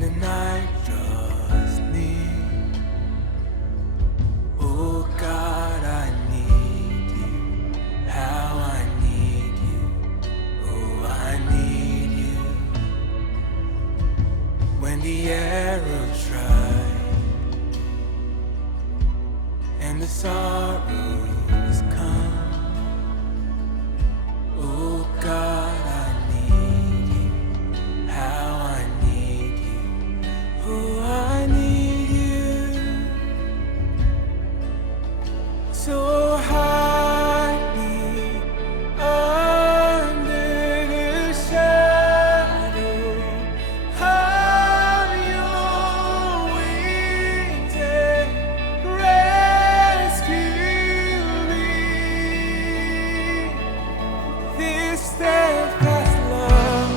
when the night draws near. Oh God, I need you, how I need you, oh I need you. When the arrows strike and the sorrows come, oh God, I need you, how I need you, oh I need you. So hide me under the shadow of your wings and rescue me. This steadfast love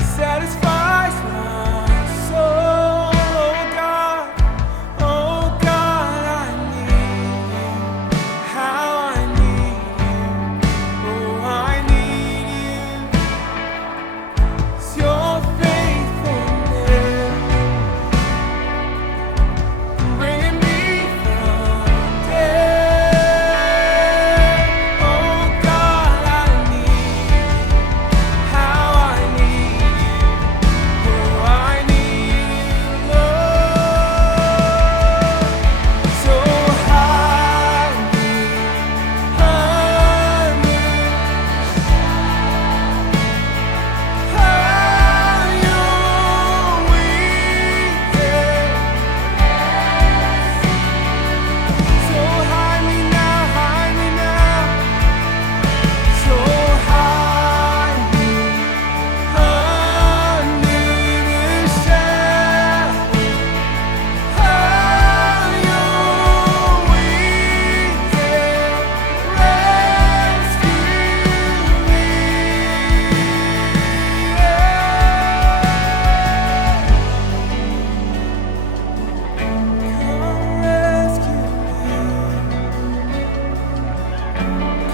satisfies my soul. Oh God, I need you, how I need you, oh I need you. It's your faithfulness bringing me from death. Oh God, I need you, how I need you, oh I need you, Lord. So hide me under your wings. So hide me now, hide me now. So hide me under the shadow of your wings and rescue me. Come rescue me.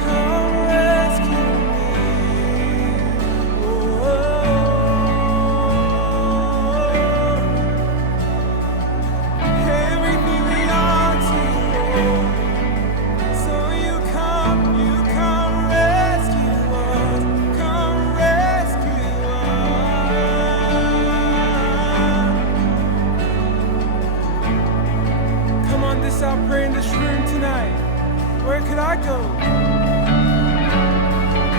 Come rescue me. Everything belongs to you. So you come rescue us. Come rescue us. Come on, this I pray in this room tonight. Where could I go?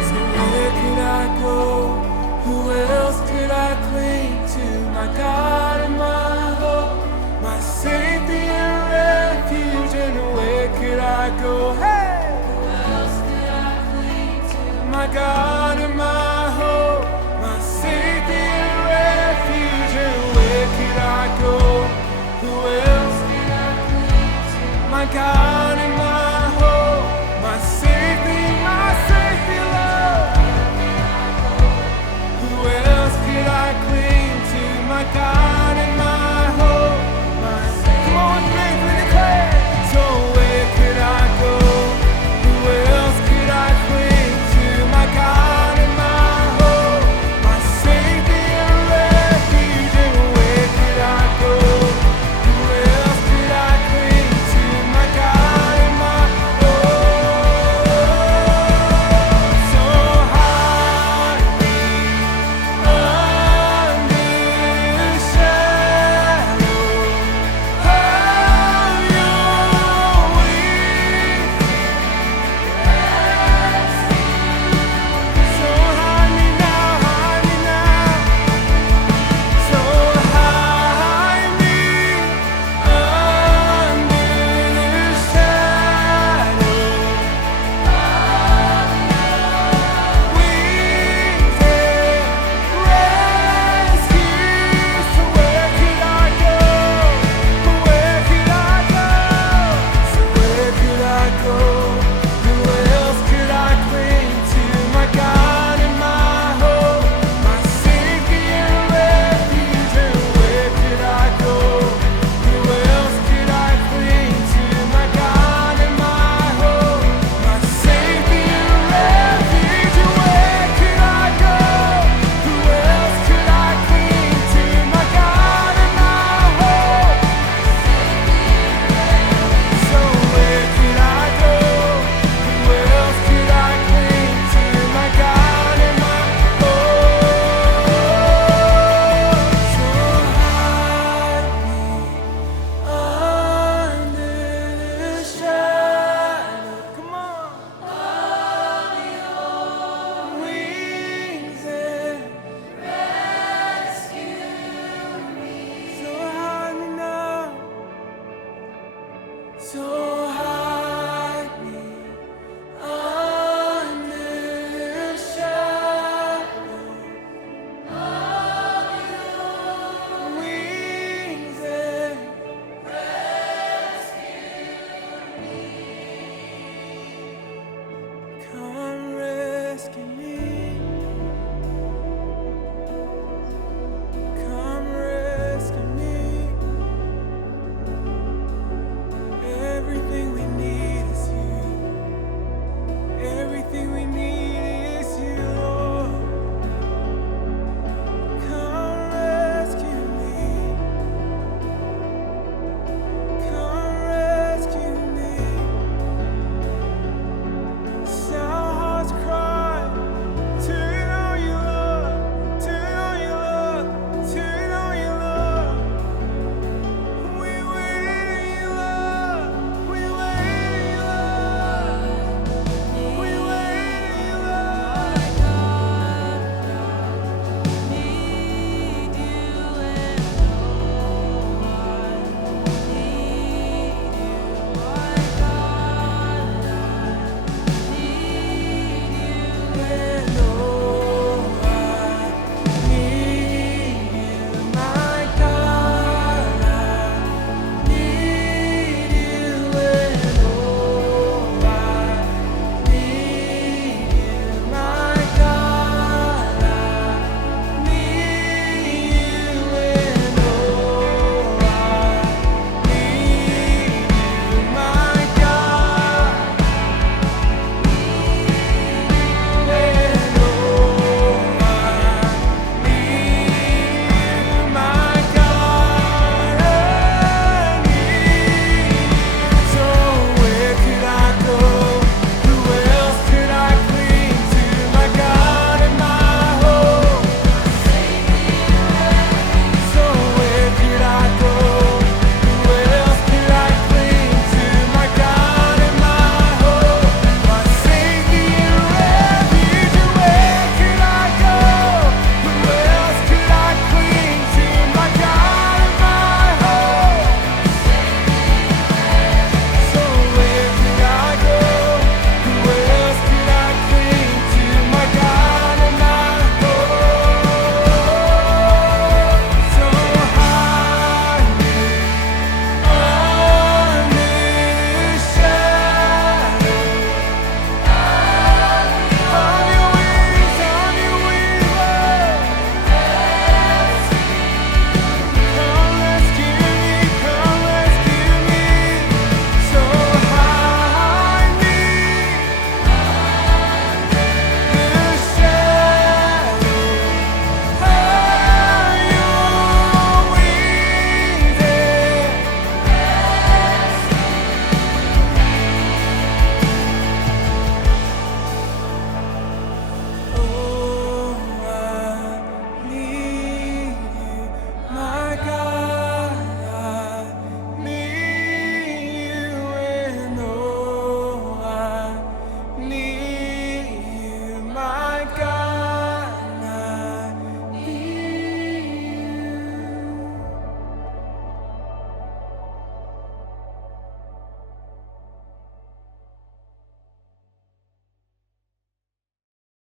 So where could I go? Who else could I cling to? My God and my hope, my safety and refuge. And where could I go? Hey! Who else could I cling to? My God and my hope, my safety and refuge. And where could I go? Who else could I cling to? My God.